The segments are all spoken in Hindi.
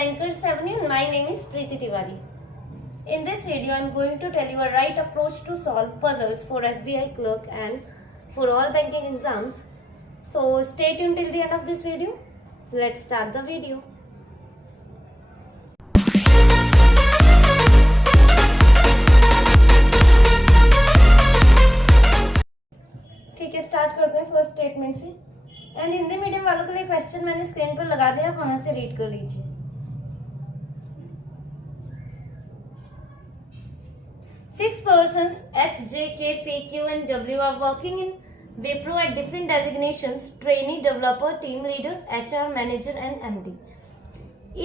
Bankers Avenue and my name is Preeti Tiwari. In this video, I am going to tell you a right approach to solve puzzles for SBI clerk and for all banking exams. So stay tuned till the end of this video. Let's start the video. ठीक है, स्टार्ट करते हैं फर्स्ट स्टेटमेंट से। एंड हिंदी मीडियम वालों के लिए क्वेश्चन मैंने स्क्रीन पर लगा दिया, आप वहां से रीड कर लीजिए। Six persons H, J, K, P, Q and W are working in Wipro at different designations: trainee, developer, team leader, HR, manager and MD.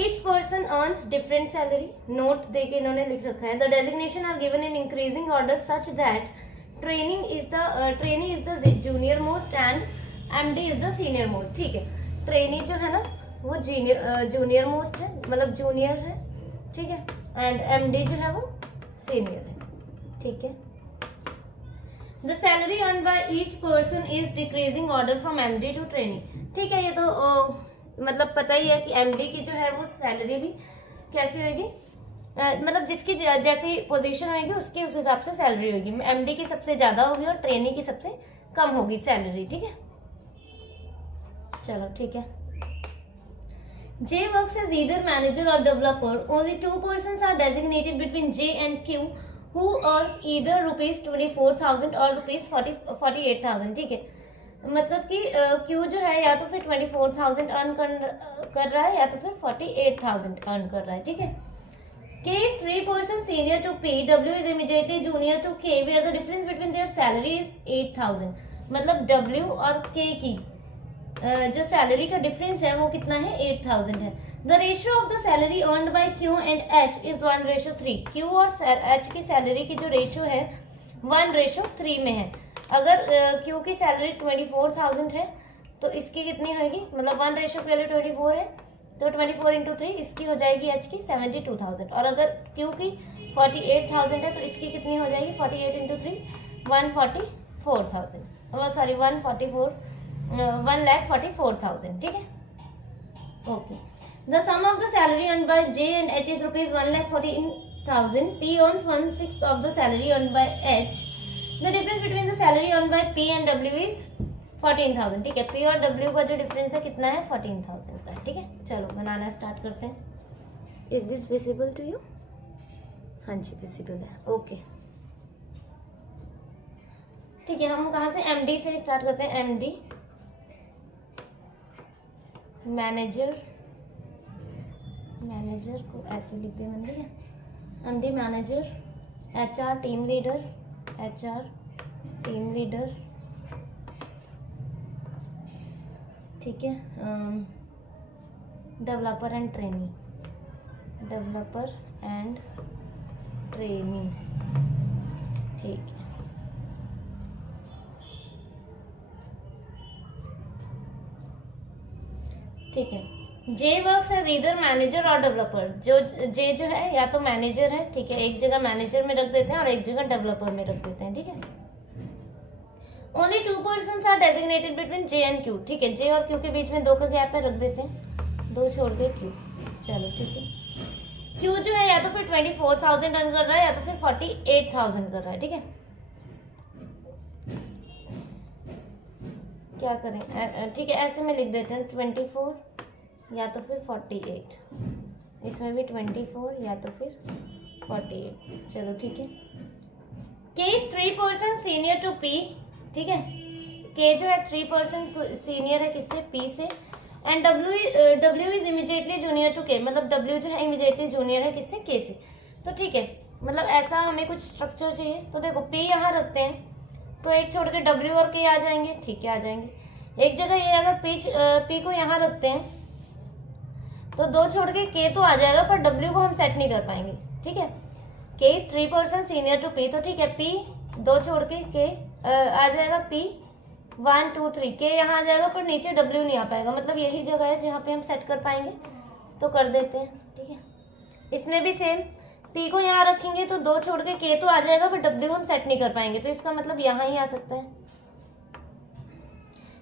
Each person earns different salary. Note दे के इन्होंने लिख रखा है, the designation are given in increasing order such that trainee is the junior most and MD is the senior most. ठीक है, ट्रेनी जो है ना वो जूनियर मोस्ट है, मतलब जूनियर है, ठीक है, एंड MD जो है वो सीनियर है, ठीक है। The salary earn by each person is decreasing order from MD to trainee. ठीक है, ये तो मतलब पता ही है कि MD की जो है वो सैलरी भी कैसी होगी, मतलब जिसकी जैसी पोजीशन होगी उसकी उस हिसाब से सैलरी होगी। MD की सबसे ज्यादा होगी और ट्रेनी की सबसे कम होगी सैलरी, ठीक है। चलो ठीक है। J works as either manager or developer. Only two persons are designated between J and Q who earns either rupees 24,000 और rupees 48,000। ठीक है, मतलब कि Q जो है या तो फिर 24,000 अर्न कर रहा है या तो फिर 48,000 अर्न कर रहा है, ठीक है। K is 3 persons senior to P. W is immediately junior to K where the difference between their salary is 8,000। मतलब W और K की जो सैलरी का डिफरेंस है वो कितना है, 8,000 है। The ratio of the salary earned by Q and H is 1:3। Q और H की सैलरी की जो रेशियो है 1:3 में है। अगर Q की सैलरी 24,000 है तो इसकी कितनी होगी, मतलब 1:24 है तो 24 × 3 इसकी हो जाएगी H की 72,000। और अगर Q की 48,000 है तो इसकी कितनी हो जाएगी, 48 × 3 144,000, सॉरी 1,44,000, ठीक है, okay. The sum of the salary earned by J and H is rupees 1,14,000। P earns 1/6 of the salary earned by H। The difference between the salary earned by P and W is 14,000। ठीक है, P और W का जो डिफरेंस है कितना है, 14,000 का है, ठीक है। चलो बनाना स्टार्ट करते हैं। Is this visible to you? हाँ जी विजिबल है, ओके। ठीक है, हम कहाँ से, MD से स्टार्ट करते हैं। MD मैनेजर को ऐसे लिखते हैं मैंने, ठीक है। MD manager, HR team leader, ठीक है, डेवलपर एंड ट्रेनी, ठीक है। ठीक है, J works as either manager और डेवलपर। जो J जो है या तो मैनेजर है, ठीक है, एक जगह मैनेजर में रख देते हैं और एक जगह डेवलपर में रख देते हैं, ठीक है। Only 2 persons are designated between J and Q। ठीक है, J और Q के बीच में 2 का गैप है, रख देते हैं, 2 छोड़ के Q। चलो ठीक है, Q जो है या तो फिर 24,000 अर्न कर रहा है या तो फिर 48,000 कर रहा है, ठीक है। क्या करें, ठीक है, ऐसे में लिख देते हैं 24 या तो फिर 48, इसमें भी 24 या तो फिर 48। चलो ठीक है। K is 3 persons senior to P। ठीक है, K जो है 3 persons सीनियर है किससे, P से। And W is immediately junior to K। मतलब W जो है immediately junior है किससे, K से। तो ठीक है, मतलब ऐसा हमें कुछ स्ट्रक्चर चाहिए। तो देखो P यहाँ रखते हैं तो एक छोड़ के W और K आ जाएंगे, ठीक है, आ जाएंगे। एक जगह ये अगर P को यहाँ रखते हैं तो 2 छोड़ के K तो आ जाएगा पर W को हम सेट नहीं कर पाएंगे, ठीक है। K is 3 persons senior to P। तो ठीक है, P 2 छोड़ के K आ जाएगा, P 1 2 3 K यहाँ आ जाएगा पर नीचे W नहीं आ पाएगा। मतलब यही जगह है जहाँ पे हम सेट कर पाएंगे, तो कर देते हैं, ठीक है। इसमें भी सेम, P को यहाँ रखेंगे तो 2 छोड़ के K तो आ जाएगा पर W हम सेट नहीं कर पाएंगे, तो इसका मतलब यहाँ ही आ सकता है।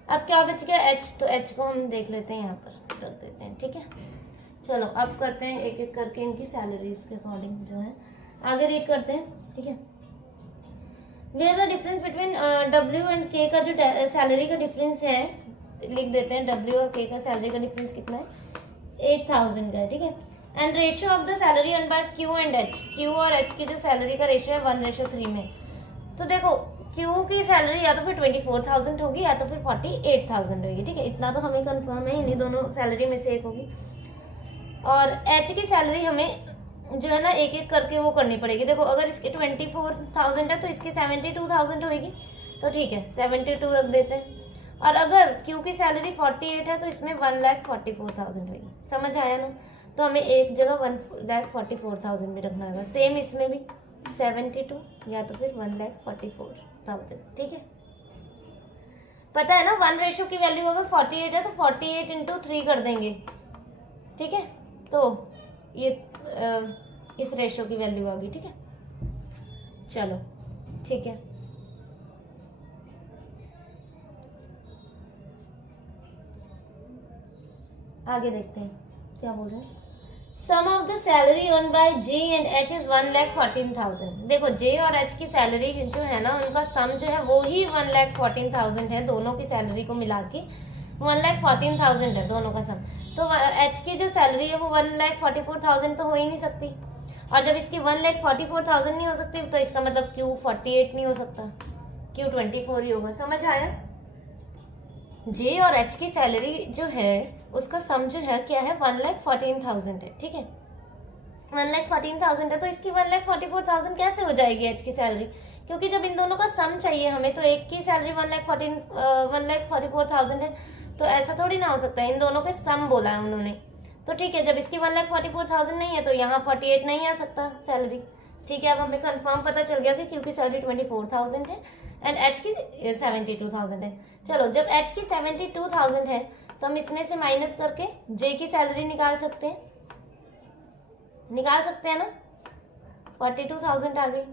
अब क्या बच गया, H। तो H को हम देख लेते हैं, यहाँ पर रख देते हैं, ठीक है। चलो अब करते हैं एक एक करके इनकी सैलरीज के अकॉर्डिंग जो है आगे रीड करते हैं, ठीक है। Where the difference between W and K का जो सैलरी का डिफरेंस है, लिख देते हैं W और K का सैलरी का डिफरेंस कितना है, 8000 का है, ठीक है। And ratio of the salary earn bye Q and H, Q और H की जो सैलरी का रेशियो है 1:3 में। तो देखो Q की सैलरी या तो फिर 24,000 होगी या तो फिर 48,000 होगी, ठीक है। इतना तो हमें कंफर्म है, इन्हीं दोनों सैलरी में से एक होगी। और H की सैलरी हमें जो है ना एक एक करके वो करनी पड़ेगी। देखो अगर इसकी 24,000 है तो इसकी 72,000 होगी, तो ठीक है 72 रख देते हैं। और अगर Q की सैलरी 48 है तो इसमें 1,44,000 होगी, समझ आया ना। तो हमें एक जगह 1,44,000 भी रखना होगा, सेम इसमें भी 72 या तो फिर 1,44,000, ठीक है। पता है ना 1 की वैल्यू अगर 48 है तो 48 × 3 कर देंगे, ठीक है। तो ये इस रेशो की वैल्यू आ गई, ठीक है। चलो ठीक है, आगे देखते हैं क्या बोल रहे हैं। Sum of the salary earn by J and H is 1,14,000। देखो J और H की सैलरी जो है ना उनका सम जो है वो ही 1,14,000 है, दोनों की सैलरी को मिला के 1,14,000 है दोनों का सम। तो H की जो सैलरी है वो 1,44,000 तो हो ही नहीं सकती, और जब इसकी 1,44,000 नहीं हो सकती तो इसका मतलब Q 48 नहीं हो सकता, Q 24 ही होगा, समझ आया। J और H की सैलरी जो है उसका सम जो है क्या है 1,14,000 है, ठीक है। 1,14,000 है तो इसकी 1,44,000 कैसे हो जाएगी H की सैलरी, क्योंकि जब इन दोनों का सम चाहिए हमें तो एक की सैलरी 1,44,000 है, तो ऐसा थोड़ी ना हो सकता है, इन दोनों के सम बोला है उन्होंने। तो ठीक है, जब इसकी 1,44,000 नहीं है तो यहाँ 48 नहीं आ सकता सैलरी, ठीक है। अब हमें कंफर्म पता चल गया कि क्योंकि सैलरी 24,000 है एंड H की 72,000 है। चलो जब H की 72,000 है तो हम इसमें से माइनस करके J की सैलरी निकाल सकते हैं, ना। 42,000 आ गई,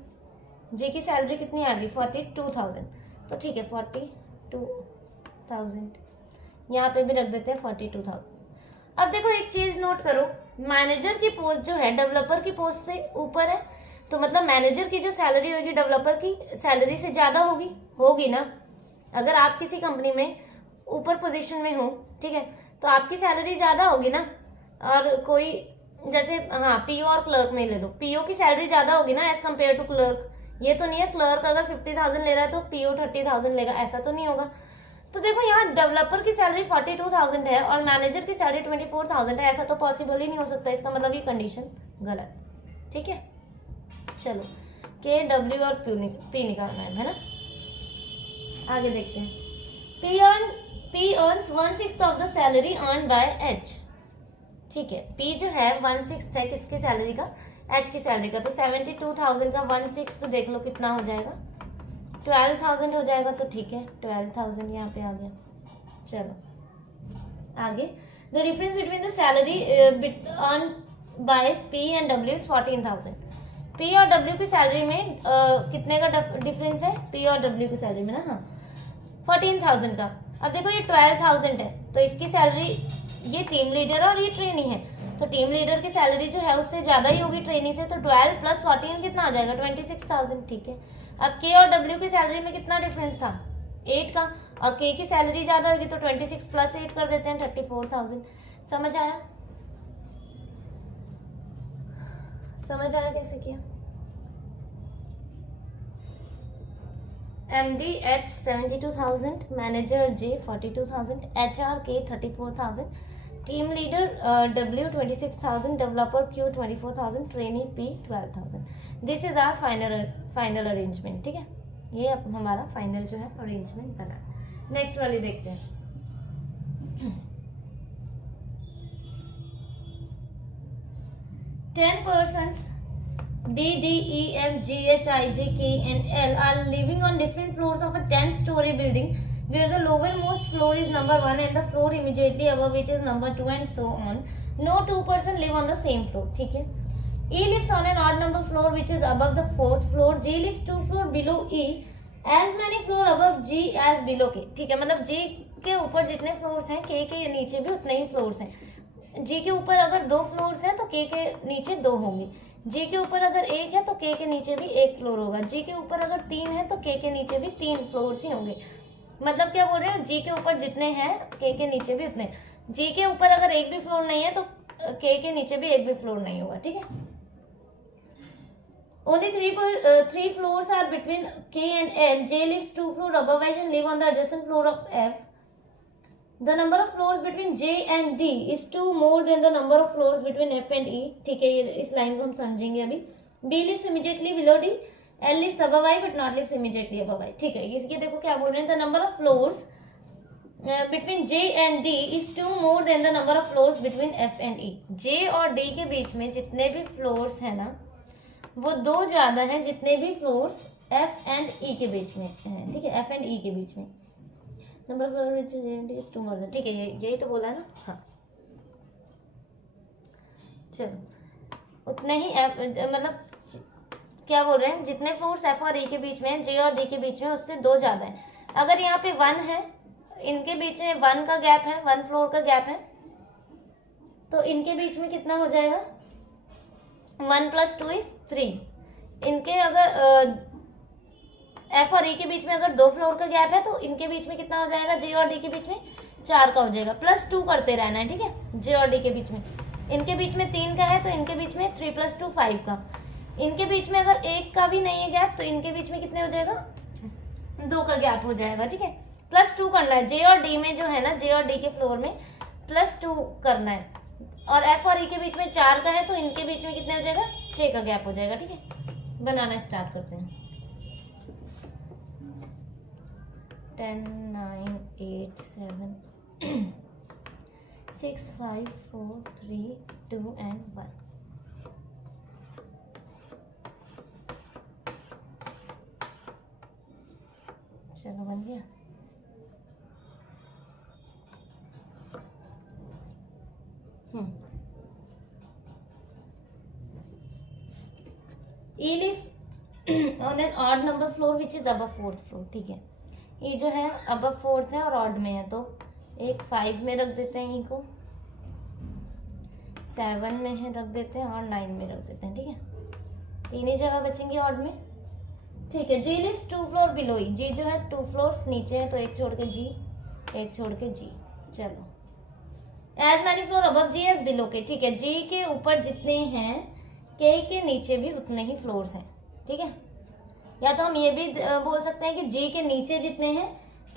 J की सैलरी कितनी आ गई 42,000, तो ठीक है 42,000 यहाँ पे भी रख देते हैं 42,000। अब देखो एक चीज नोट करो, मैनेजर की पोस्ट जो है डेवलपर की पोस्ट से ऊपर है, तो मतलब मैनेजर की जो सैलरी होगी डेवलपर की सैलरी से ज्यादा होगी ना। अगर आप किसी कंपनी में ऊपर पोजीशन में हो, ठीक है, तो आपकी सैलरी ज्यादा होगी ना। और कोई जैसे हाँ पीओ और क्लर्क में ले लो, पीओ की सैलरी ज्यादा होगी ना एज कम्पेयर टू क्लर्क। ये तो नहीं है क्लर्क अगर 50,000 ले रहा है तो पीओ 30,000 लेगा, ऐसा तो नहीं होगा। तो देखो यहाँ डेवलपर की सैलरी 42,000 है और मैनेजर की सैलरी 24,000 है, ऐसा तो पॉसिबल ही नहीं हो सकता, इसका मतलब ये कंडीशन गलत, ठीक है। चलो के डब्ल्यू और पी निकालना है ना। आगे देखते हैं, P earns 1/6 of the salary earn bye H, ठीक है। P जो है 1/6 है किसकी सैलरी का, H की सैलरी का। तो 72,000 का 1/6 तो देख लो कितना हो जाएगा, 12,000 हो जाएगा, तो ठीक है 12,000 यहाँ पे आ गया। चलो आगे, the difference between the salary earn bye P and W is 14,000। P और W की सैलरी में कितने का डिफरेंस है, P और W की सैलरी में ना, हाँ 14,000 का। अब देखो ये 12,000 है तो इसकी सैलरी, ये टीम लीडर और ये ट्रेनी है, तो टीम लीडर की सैलरी जो है उससे ज्यादा ही होगी ट्रेनी से, तो 12 + 14 कितना आ जाएगा 26,000, ठीक है। अब K और W की सैलरी में कितना डिफरेंस था 8 का, और K की सैलरी ज्यादा होगी तो 26 + 8 कर देते हैं 34,000। समझ आया कैसे किया। MD H 72,000, manager J 42,000, HR K 34,000, team leader W 26,000, developer Q 24,000, trainee P 12,000। This is our final arrangement, ठीक है। ये अब हमारा फाइनल जो है अरेंजमेंट बना। नेक्स्ट वाली देखते हैं। 10 persons B, D, E, F, G, H, I, J, K and L are living on different floors of a 10-story building where the lowermost floor is number 1 and the floor immediately above it is number 2 and so on. No 2 persons live on the same floor, ठीक है। E lives on an odd number floor which is above the 4th floor. G lives 2 floor below E, as many floor above G as below K, ठीक है। मतलब G के ऊपर जितने फ्लोर्स हैं K के नीचे भी उतने ही फ्लोर्स हैं। जी के ऊपर अगर 2 फ्लोर्स हैं तो के नीचे 2 होंगे। जी के ऊपर अगर 1 है तो के नीचे भी 1 फ्लोर होगा। जी के ऊपर अगर 3 है तो के नीचे भी 3 फ्लोर्स ही होंगे। मतलब क्या बोल रहे हैं, जी के ऊपर जितने हैं के नीचे भी उतने। जी के ऊपर अगर एक भी फ्लोर नहीं है तो के नीचे भी एक भी फ्लोर नहीं होगा, ठीक है। Only three floors are between K and L. J lives 2 floors above H and live on the adjacent floor of F. The number of floors between J and D is 2 more than the number of floors between F and E. ठीक है, ये इस लाइन को हम समझेंगे अभी। B lives immediately below D. L lives above I but not lives immediately above I. ठीक है, इसके देखो क्या बोल रहे हैं, the number of floors between J and D is 2 more than the number of floors between F and E. J और D के बीच में जितने भी फ्लोर्स है ना, वो 2 ज्यादा हैं जितने भी फ्लोर्स F एंड E के बीच में हैं, ठीक है, F एंड E के बीच में। Number of floor which is 2 more than, ठीक है, यही तो बोला ना। हाँ चलो, उतने ही मतलब क्या बोल रहे हैं, जितने फ्लोर्स F और E के बीच में हैं, J और D के बीच में, उससे 2 ज्यादा है। अगर यहाँ पे 1 है, इनके बीच में 1 का गैप है, 1 फ्लोर का गैप है, तो इनके बीच में कितना हो जाएगा, 1 + 2 = 3। इनके अगर F और E के बीच में अगर 2 फ्लोर का गैप है तो इनके बीच में कितना हो जाएगा, J और D के बीच में 4 का हो जाएगा। +2 करते रहना है, ठीक है, J और D के बीच में। इनके बीच में 3 का है तो इनके बीच में 3 + 2 = 5 का। इनके बीच में अगर 1 का भी नहीं है गैप तो इनके बीच में कितने हो जाएगा, 2 का गैप हो जाएगा, ठीक है। +2 करना है, J और D में जो है ना, J और D के फ्लोर में +2 करना है। और F और E के बीच में 4 का है तो इनके बीच में कितने हो जाएगा, 6 का गैप हो जाएगा, ठीक है। बनाना स्टार्ट करते हैं। 10 9 8 7 6 5 4 3 2 and 1। चलो बन गया। E lives on an odd number floor which is above 4th floor, ठीक है। ये जो है above 4th है और odd में है, तो एक 5 में रख देते हैं, E को 7 में है रख देते हैं और 9 में रख देते हैं, ठीक है। 3 ही जगह बचेंगे odd में, ठीक है। G lives 2 floor below E. G जो है 2 फ्लोर्स नीचे है तो एक छोड़ के G, एक छोड़ के G। चलो, as many floor above G as below K, ठीक है। G के ऊपर जितने हैं K के नीचे भी उतने ही फ्लोर्स हैं, ठीक है। या तो हम ये भी बोल सकते हैं कि G के नीचे जितने हैं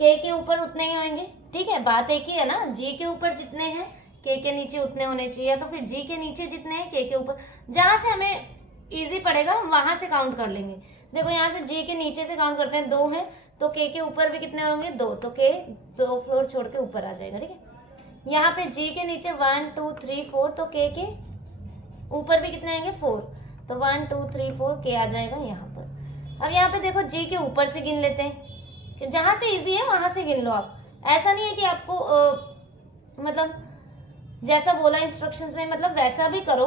K के ऊपर उतने ही होंगे, ठीक है। बात एक ही है ना, G के ऊपर जितने हैं K के नीचे उतने होने चाहिए, या तो फिर G के नीचे जितने हैं K के ऊपर। जहां से हमें इजी पड़ेगा हम वहां से काउंट कर लेंगे। देखो यहाँ से G के नीचे से काउंट करते हैं, 2 हैं तो K के ऊपर भी कितने होंगे, 2, तो K 2 फ्लोर छोड़ के ऊपर आ जाएगा, ठीक है। यहाँ पे G के नीचे 1 2 3 4 तो K के ऊपर भी कितने आएंगे, 4, तो 1 2 3 4 K आ जाएगा यहाँ पर। अब यहाँ पे देखो G के ऊपर से गिन लेते हैं, जहां से इजी है वहां से गिन लो आप। ऐसा नहीं है कि आपको मतलब जैसा बोला इंस्ट्रक्शंस में, मतलब वैसा भी करो।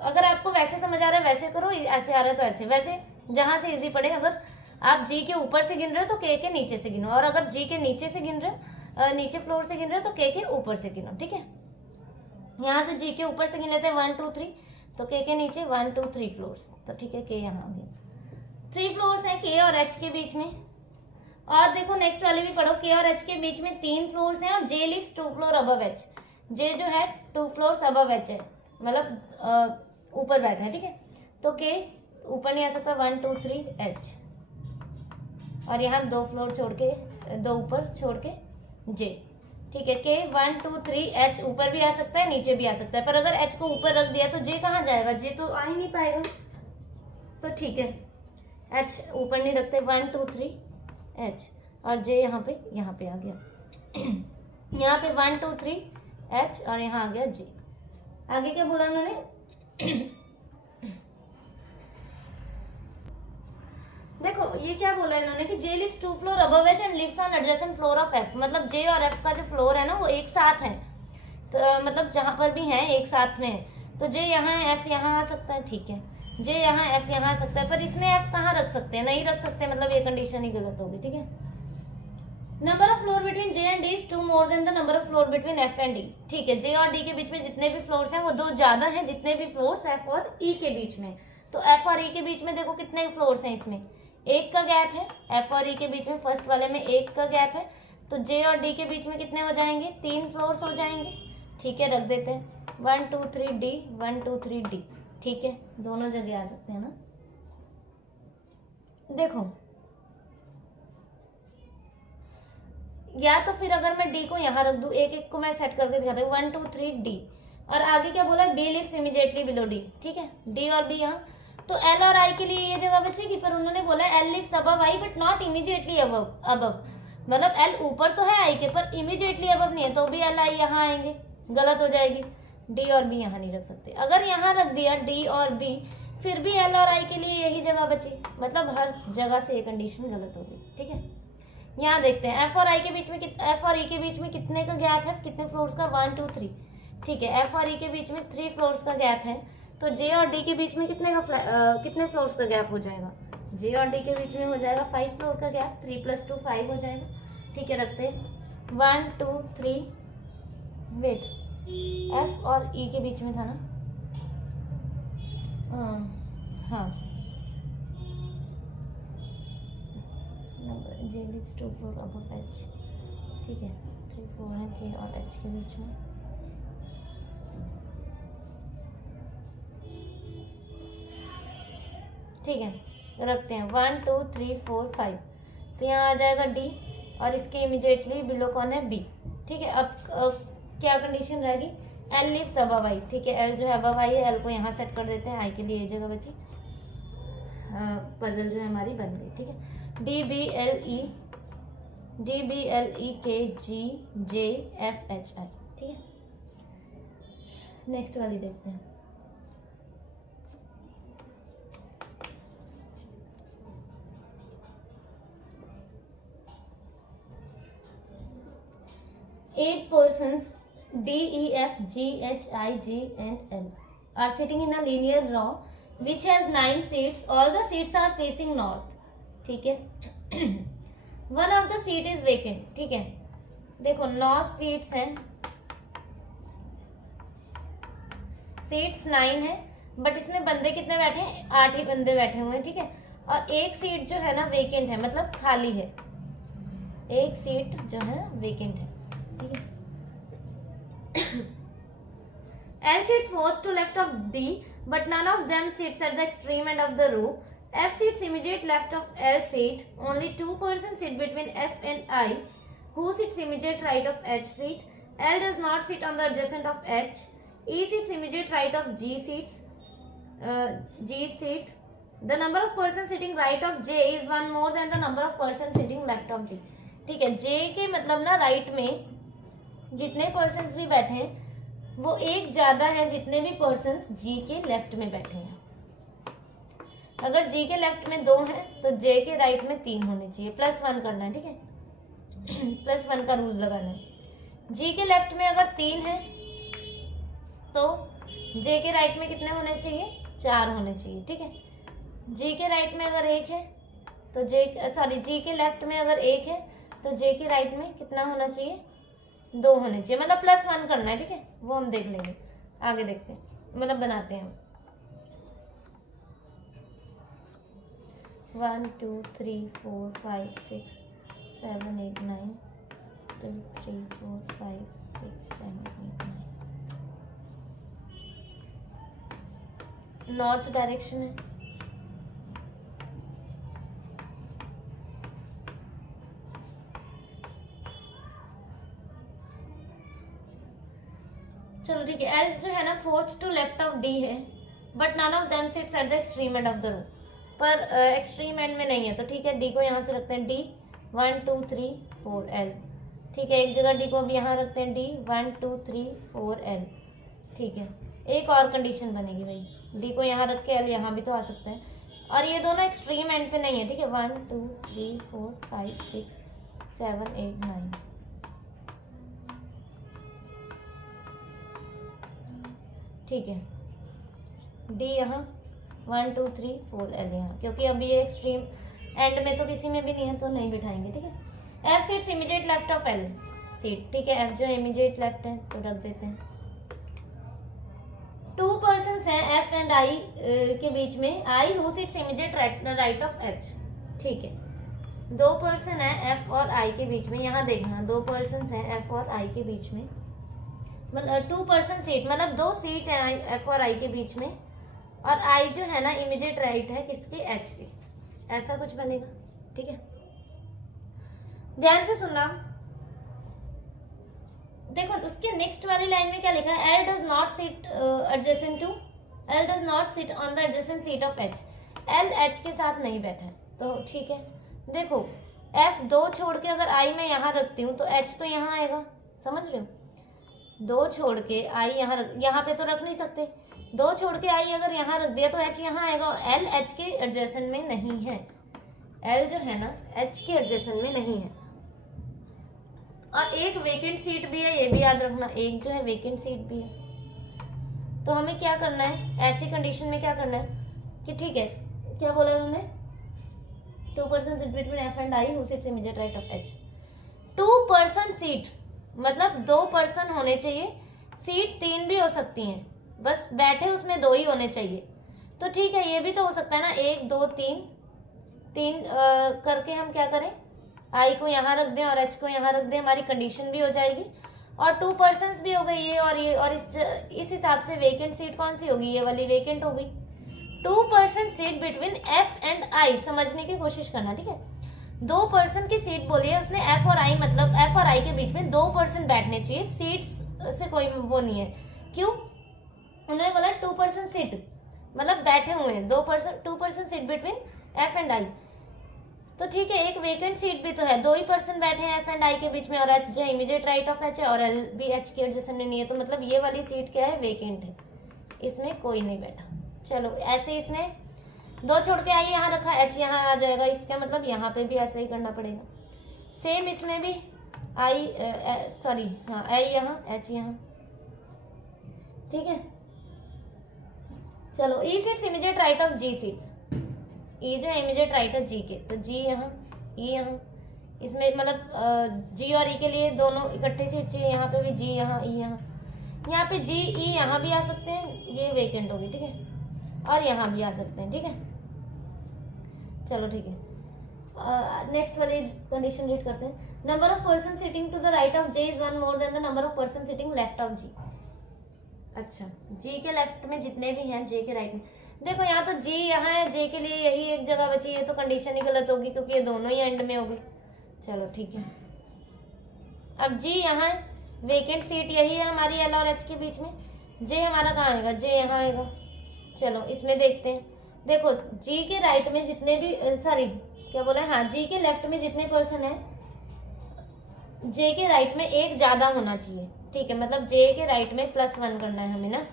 अगर आपको वैसे समझ आ रहा है वैसे करो, ऐसे आ रहा है तो ऐसे, वैसे जहां से इजी पड़े। अगर आप G के ऊपर से गिन रहे हो तो K के नीचे से गिनो, और अगर G के नीचे से गिन रहे हो, नीचे फ्लोर से गिन रहे हो तो K के ऊपर से गिनो, ठीक है। यहाँ से G के ऊपर से गिन लेते हैं 1 2 3, तो K के नीचे 1 2 3 फ्लोर्स, तो ठीक है, K यहाँ आ गया। 3 फ्लोर्स हैं K और H के बीच में। और देखो नेक्स्ट वाले भी पढ़ो, K और H के बीच में 3 फ्लोर्स हैं और J lives 2 floor above H। J जो है 2 फ्लोर्स अबव H है, मतलब ऊपर बैठा है, ठीक है। तो K ऊपर नहीं आ सकता, 1 2 3 H, और यहाँ 2 फ्लोर छोड़ के, 2 ऊपर छोड़ के J, ठीक है। K 1 2 3 H ऊपर भी आ सकता है, नीचे भी आ सकता है, पर अगर H को ऊपर रख दिया तो J कहाँ जाएगा, J तो आ ही नहीं पाएगा, तो ठीक है H ऊपर नहीं रखते, 1 2 3 H, और J यहाँ पे आ गया। यहाँ पे 1 2 3 H और यहाँ आ गया J। आगे क्या बोला उन्होंने, देखो ये क्या बोला इन्होंने कि J lives 2 floor above H and lives on adjacent floor of F। मतलब J और F का जो फ्लोर है ना वो एक साथ है, तो मतलब जहां पर भी है एक साथ में है, तो J यहाँ है, F यहाँ आ सकता है, ठीक है। J यहाँ, F यहाँ आ सकता है, पर इसमें F कहाँ रख सकते हैं, नहीं रख सकते, मतलब ये कंडीशन ही गलत होगी, ठीक है। Number of floor between J and D is 2 more than the number of floor between F and D. ठीक है, जे और डी के बीच में जितने भी फ्लोर्स हैं वो 2 ज्यादा हैं जितने भी फ्लोर्स एफ और ई के बीच में। तो एफ और ई के बीच में देखो कितने फ्लोर्स हैं, इसमें 1 का गैप है। एफ और ई के बीच में फर्स्ट वाले में 1 का गैप है, तो जे और डी के बीच में कितने हो जाएंगे, 3 फ्लोर्स हो जाएंगे। ठीक है, रख देते हैं 1 2 3 डी, 1 2 3 डी। ठीक है, दोनों जगह आ सकते हैं ना। देखो या तो फिर अगर मैं डी को यहाँ रख दूं, एक एक को मैं सेट करके दिखाता हूँ, 1 2 3 डी, और आगे क्या बोला, B lives immediately below D. ठीक है, डी और बी यहाँ, तो एल और आई के लिए ये जगह बचेगी, पर उन्होंने बोला L lives above I but not immediately above, मतलब एल ऊपर तो है आई के पर इमीडिएटली अबव नहीं है, तो भी एल आई यहाँ आएंगे, गलत हो जाएगी। डी और बी यहाँ नहीं रख सकते। अगर यहाँ रख दिया डी और बी, फिर भी एल और आई के लिए यही जगह बची, मतलब हर जगह से ये कंडीशन गलत होगी। ठीक है, यहाँ देखते हैं एफ और आई के बीच में, एफ और ई के बीच में कितने का गैप है, कितने फ्लोर्स का, 1 2 3। ठीक है, एफ और ई के बीच में 3 फ्लोर्स का गैप है, तो जे और डी के बीच में कितने फ्लोर्स का गैप हो जाएगा, जे और डी के बीच में हो जाएगा 5 फ्लोर का गैप, 3 + 2 5 हो जाएगा। ठीक है, रखते हैं 1 2 3, वेट, एफ और ई के बीच में था ना, हाँ, जे लिव्स 2 फ्लोर अबव एच। ठीक है, 3 4 है के और एच के बीच में। ठीक है, रखते हैं 1 2 3 4 5, तो यहाँ आ जाएगा डी और इसके इमीडिएटली बिलो कौन है, बी। ठीक है, अब क्या कंडीशन रहेगी, एल लिव्स अबव आई। ठीक है, एल जो है अबव आई है, एल को यहाँ सेट कर देते हैं, आई के लिए ये जगह बची, पजल जो है हमारी बन गई। ठीक है, डी बी एल ई के जी जे एफ एच आई। ठीक है, नेक्स्ट वाली देखते हैं। Eight persons D, E, F, G, H, I, J and L are sitting in a linear row which has 9 seats. All the seats are facing north. ठीक है, one of the seat is vacant. ठीक है, देखो 9 सीट्स हैं, सीट्स 9 है, बट इसमें बंदे कितने बैठे हैं, 8 ही बंदे बैठे हुए हैं। ठीक है, और एक सीट जो है ना वेकेंट है, मतलब खाली है, एक सीट जो है वेकेंट है। ठीक है, L sits both to left of D, but none of them sits at the extreme end of the row. F sits immediate left of L seat. Only 2 persons sit between F and I, who sits immediate right of H seat. L does not sit on the adjacent of H. E sits immediate right of G seats. G seat. The number of persons sitting right of J is 1 more than the number of persons sitting left of G. ठीक है, J के मतलब ना राइट में जितने पर्सन्स भी बैठे हैं वो एक ज्यादा है जितने भी पर्सन्स जी के लेफ्ट में बैठे हैं। अगर जी के लेफ्ट में 2 हैं तो जे के राइट में 3 होने चाहिए, +1 करना है। ठीक है, +1 का रूल लगाना है। जी के लेफ्ट में अगर 3 है तो जे के राइट में कितने होने चाहिए, 4 होने चाहिए। ठीक है, जी के राइट में अगर 1 है तो जी के लेफ्ट में अगर 1 है तो जे के राइट में कितना होना चाहिए, 2 होने चाहिए, मतलब +1 करना है। ठीक है, वो हम देख लेंगे, आगे देखते हैं, मतलब बनाते हैं। 1 2 3 4 5 6 7 8 9 2 3 4 5 6 7 8 9, नॉर्थ डायरेक्शन है। चलो ठीक है, एल जो है ना 4th to left of D है, but none of them sits at the extreme end of the row, पर एक्सट्रीम एंड में नहीं है, तो ठीक है डी को यहाँ से रखते हैं डी 1 2 3 4 एल। ठीक है, एक जगह डी को अब यहाँ रखते हैं डी 1 2 3 4 एल। ठीक है, एक और कंडीशन बनेगी भाई, डी को यहाँ रख के एल यहाँ भी तो आ सकता है, और ये दोनों एक्सट्रीम एंड पे नहीं है। ठीक है, 1 2 3 4 5 6 7 8 9, ठीक है, डी यहाँ 1 2 3 4 एल यहाँ, क्योंकि अभी ये एक्सट्रीम एंड में तो किसी में भी नहीं है तो नहीं बिठाएंगे। ठीक है, F seats immediate left of L seat, ठीक है, एफ जो इमीडिएट लेफ्ट है तो रख देते हैं। 2 पर्सन्स हैं एफ एंड आई के बीच में, I who sits immediate right of H, ठीक है। 2 पर्सन है एफ और आई के बीच में, यहाँ देखना 2 पर्सन्स हैं एफ और आई के बीच में, मतलब 2 पर्सन सीट, मतलब 2 सीट है एफ और आई के बीच में, और आई जो है ना इमीडिएट राइट है किसके, एच के, ऐसा कुछ बनेगा, ठीक है। ध्यान से सुनना, देखो उसके नेक्स्ट वाली लाइन में क्या लिखा है, L does not sit adjacent to, L does not sit on the adjacent seat of H, L H के साथ नहीं बैठा है, तो ठीक है। देखो एफ 2 छोड़ के अगर आई मैं यहाँ रखती हूँ तो एच तो यहाँ आएगा, समझ रहे हो, 2 छोड़ के आई यहाँ पे तो रख नहीं सकते, 2 छोड़ के आई अगर यहाँ रख दिया तो एच यहाँ आएगा, और एल एच के एडजेसेंट में नहीं है, एल जो है ना एच के एडजेसेंट में नहीं है, और एक वेकेंट सीट भी है, ये भी याद रखना, एक जो है वेकेंट सीट भी है। तो हमें क्या करना है ऐसी कंडीशन में, क्या करना है कि ठीक है, क्या बोला उन्होंने, 2 person seat between F and I who sits immediate right of H. 2 person seat मतलब 2 पर्सन होने चाहिए, सीट 3 भी हो सकती हैं, बस बैठे उसमें 2 ही होने चाहिए, तो ठीक है, ये भी तो हो सकता है ना, 1 2 3 करके हम क्या करें, आई को यहाँ रख दें और एच को यहाँ रख दें, हमारी कंडीशन भी हो जाएगी, और 2 पर्सन्स भी हो गए ये, और इस हिसाब से वेकेंट सीट कौन सी होगी, ये वाली वेकेंट होगी। 2 person seat between F and I, समझने की कोशिश करना, ठीक है। 2 पर्सन की सीट बोली है उसने, एफ और आई, मतलब एफ और आई के बीच में 2 पर्सन बैठने चाहिए, सीट्स से कोई वो नहीं है, क्यों, उन्होंने बोला 2 पर्सन सीट मतलब बैठे हुए हैं, 2 person seat between F and I, तो ठीक है, एक वेकेंट सीट भी तो है, 2 ही पर्सन बैठे हैं एफ एंड आई के बीच में, और एच जो है इमीडिएट राइट ऑफ एच है, और एल भी एच के एडजेसेंट में नहीं है, तो मतलब ये वाली सीट क्या है, वेकेंट है, इसमें कोई नहीं बैठा। चलो ऐसे इसने 2 छोड़ के आई यहाँ रखा, एच यहाँ आ जाएगा, इसका मतलब यहाँ पे भी ऐसे ही करना पड़ेगा, सेम इसमें भी आई सॉरी हाँ आई यहाँ एच यहाँ, ठीक है। चलो E seats immediate right of G seats, E जो है इमीडिएट राइट है जी के, तो जी यहाँ ई यहाँ, इसमें मतलब जी और ई के लिए दोनों इकट्ठे सीट चाहिए, यहाँ पे भी जी यहाँ ई यहाँ पे जी ई यहाँ भी आ सकते हैं, ये वेकेंट होगी, ठीक है, और यहाँ भी आ सकते हैं, ठीक है। चलो ठीक है, नेक्स्ट वाली कंडीशन रीड करते हैं, number of person sitting to the right of J is 1 more than the number of person sitting left of G. अच्छा, जी के लेफ्ट में जितने भी हैं जे के राइट में, देखो यहाँ तो जी यहाँ है, जे के लिए यही एक जगह बची है, तो कंडीशन ही गलत होगी क्योंकि ये दोनों ही एंड में होगी। चलो ठीक है, अब जी यहाँ है, वेकेंट सीट यही है हमारी एल और एच के बीच में, जे हमारा कहाँ आएगा, जे यहाँ आएगा। चलो इसमें देखते हैं, देखो जी के राइट में जितने भी सॉरी क्या बोला है, हाँ जी के लेफ्ट में जितने पर्सन है, जे के राइट में एक ज्यादा होना चाहिए, ठीक है, मतलब जे के राइट में +1 करना है हमें ना,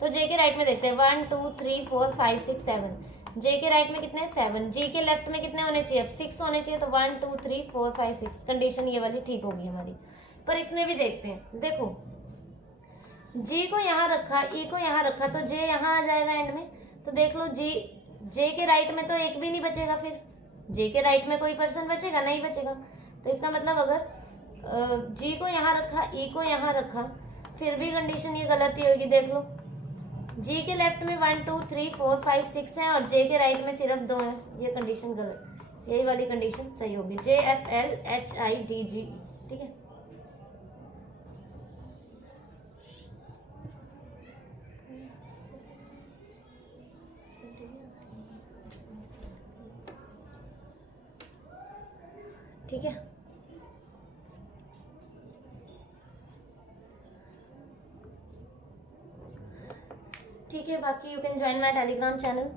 तो जे के राइट में देखते हैं 1 2 3 4 5 6 7, जे के राइट में कितने 7, जी के लेफ्ट में कितने होने चाहिए, अब 6 होने चाहिए, तो 1 2 3 4 5 6, कंडीशन ये वाली ठीक होगी हमारी। पर इसमें भी देखते हैं, देखो जी को यहाँ रखा, ई को यहाँ रखा, तो जे यहाँ आ जाएगा एंड में, तो देख लो जी जे के राइट में तो एक भी नहीं बचेगा, फिर जे के राइट में कोई पर्सन बचेगा नहीं बचेगा, तो इसका मतलब अगर जी को यहाँ रखा ई को यहाँ रखा, फिर भी कंडीशन ये गलत ही होगी। देख लो जी के लेफ्ट में 1 2 3 4 5 6 है और जे के राइट में सिर्फ 2 है, ये कंडीशन गलत, यही वाली कंडीशन सही होगी, जे F L H I D G, ठीक है। ठीक है, ठीक है, बाकी you can join my Telegram channel.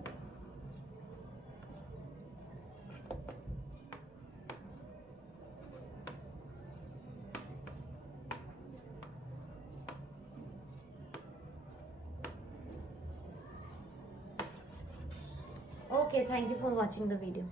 Okay, thank you for watching the video.